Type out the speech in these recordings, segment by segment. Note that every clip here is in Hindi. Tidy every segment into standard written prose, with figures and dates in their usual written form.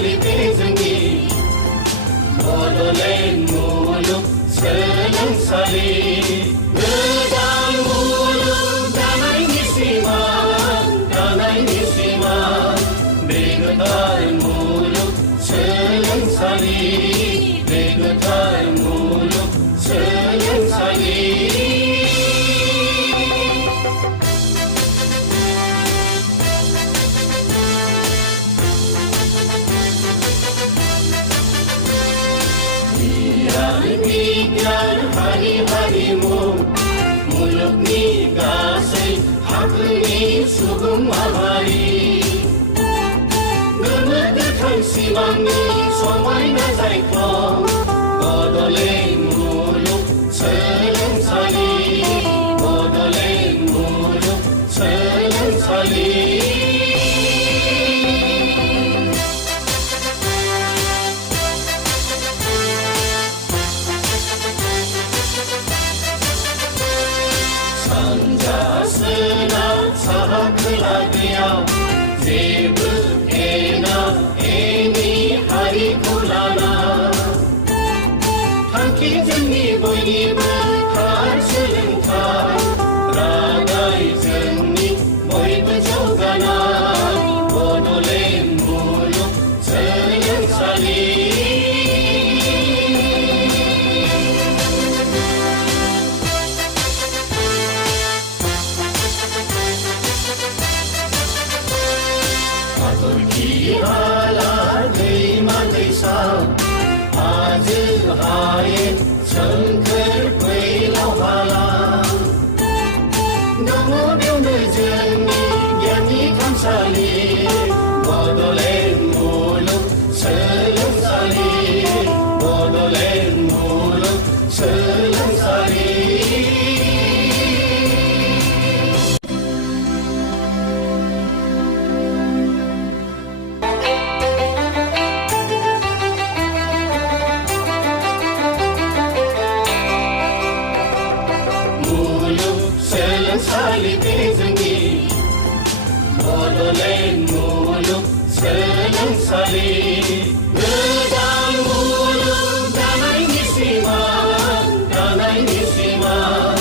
सोलोंसालिबे जोंनि बड'लेण्ड मुलुग सोलोंसालि गोदान मुलुग दानायनि सिमां बे गोदान मुलुग सोलोंसालि बे गोदान मुलुग सोलोंसालि बिगियान हारिमु मुलुगनि गासै थाखोनि सुबुं माहारि गोमो गोथां सिमांनि समायना जायख्लं बड'लेण्ड मुलुग सोलोंसालि बड'लेण्ड मुलुग सोलोंसालि खोला गैया जेबो एना एनि हारिखौ लाना थांखि जोंनि बयनिबो थार सोलोंथाइ रादाय जोंनि बयबो जौगानाय बड'लेण्ड मुलुग सोलोंसालि हाजो हायेन सोमखोर फैलाव हाला दङ बेवनो जोंनि गियाननि थानसालि बड'लेण्ड मुलुग सोलोंसालि बड'लेण्ड मुलुग सोलोंसालि सोलोंसालिबे जोंनि बड'लेण्ड मुलुग सोलोंसालि गोदान मुलुग दानायनि सिमां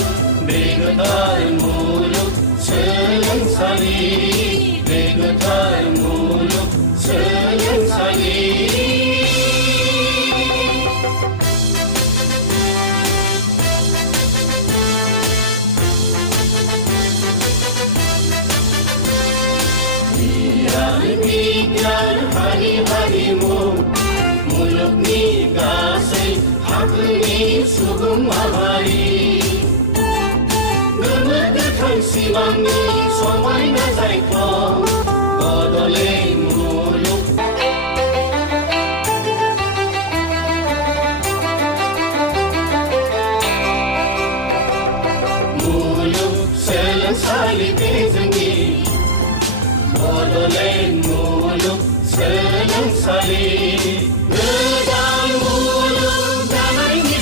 बे गोदान मुलुग सोलोंसालि बे गोदान मुलुग सोलोंसालि बिगियान हारिमु मुलुगनि गासै थाखोनि सुबुं माहारि गोमो गोथां सिमांनि समायना जायख्लं बड'लेण्ड मुलुग सोलोंसालिबे जोंनि बड'लेण्ड मुलुग सोलोंसालि गोदान मुलुग दानायनि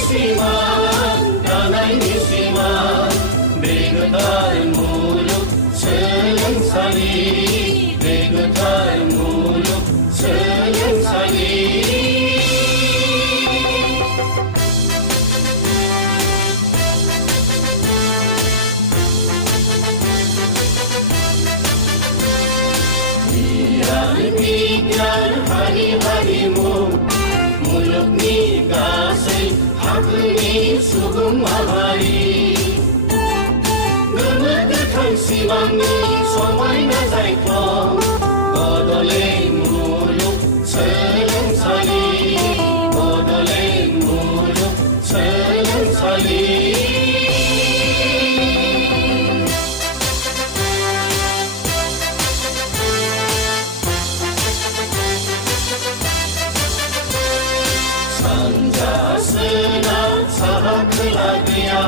सिमां बे गोदान मुलुग सोलोंसालि बे गोदान मुलुग सोलोंसालि बिगियान हारिमु मुलुगनि गासै थाखोनि सुबुं माहारि गोमो गोथां सिमांनि समायना जायख्लं बड'लेण्ड मुलुग सोलोंसालि बड'लेण्ड मुलुग सोलोंसालि खोला गैया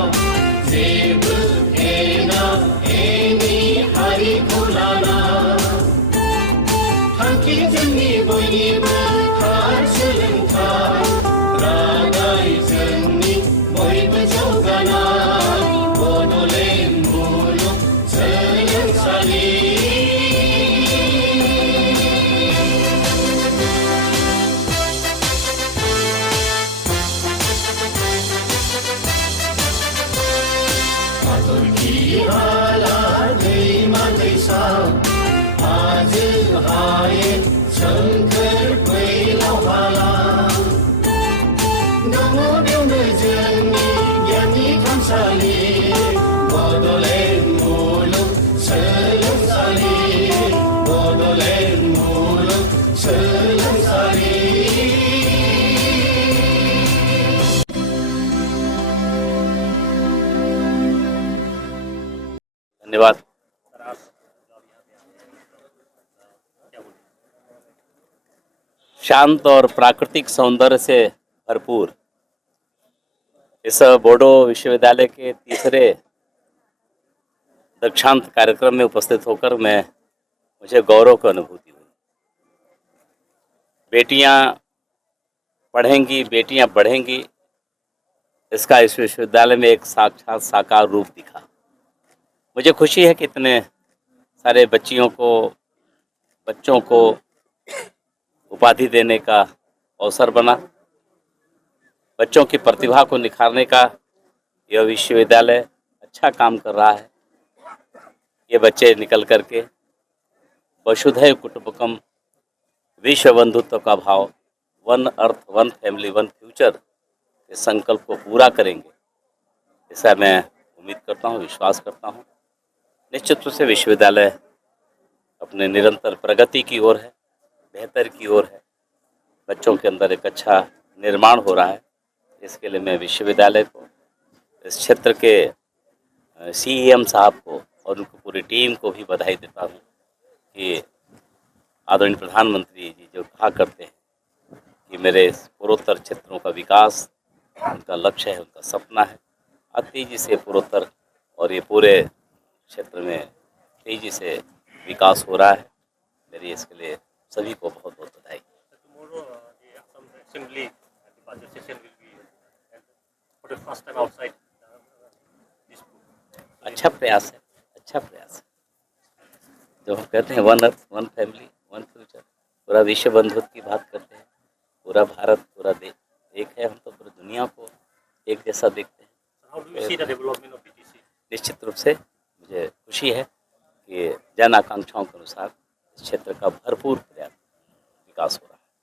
जेबो एना एनि हारिखौ लाना थांखि जोंनि बयनिबो थार सोलोंथाइ रादाय जोंनि बयबो जौगानाय बड'लेण्ड मुलुग सोलोंसालि आज हाय सोमखोर फैलाव हाला दङ बेवनो जोंनि गियाननि थानसालि बड'लेण्ड मुलुग सोलोंसालि बड'लेण्ड मुलुग सोलोंसालि। धन्यवाद। शांत और प्राकृतिक सौंदर्य से भरपूर इस बोडो विश्वविद्यालय के तीसरे दीक्षांत कार्यक्रम में उपस्थित होकर मुझे गौरव की अनुभूति हुई। बेटियां पढ़ेंगी, बेटियां बढ़ेंगी, इसका इस विश्वविद्यालय में एक साक्षात साकार रूप दिखा। मुझे खुशी है कि इतने सारे बच्चों को उपाधि देने का अवसर बना। बच्चों की प्रतिभा को निखारने का यह विश्वविद्यालय अच्छा काम कर रहा है। ये बच्चे निकल करके वसुधैव कुटुंबकम, विश्व बंधुत्व का भाव, one earth one family one future के संकल्प को पूरा करेंगे, ऐसा मैं उम्मीद करता हूँ, विश्वास करता हूँ। निश्चित रूप से विश्वविद्यालय अपने निरंतर प्रगति की ओर है, बेहतर की ओर है। बच्चों के अंदर एक अच्छा निर्माण हो रहा है। इसके लिए मैं विश्वविद्यालय को, इस क्षेत्र के सीईएम साहब को और उनकी पूरी टीम को भी बधाई देता हूँ कि आदरणीय प्रधानमंत्री जी जो कहा करते हैं कि मेरे पूर्वोत्तर क्षेत्रों का विकास उनका लक्ष्य है, उनका सपना है। और तेजी से पूर्वोत्तर और ये पूरे क्षेत्र में तेजी से विकास हो रहा है। मेरी इसके लिए सभी को बहुत बहुत बधाई। अच्छा प्रयास है, अच्छा प्रयास है। जो हम कहते हैं one earth one family one future, पूरा विश्व बंधुत्व की बात करते हैं। पूरा भारत, पूरा देश एक है। हम तो पूरी दुनिया को एक जैसा देखते हैं। निश्चित रूप से मुझे खुशी है कि जन आकांक्षाओं के अनुसार इस क्षेत्र का भरपूर प्रयास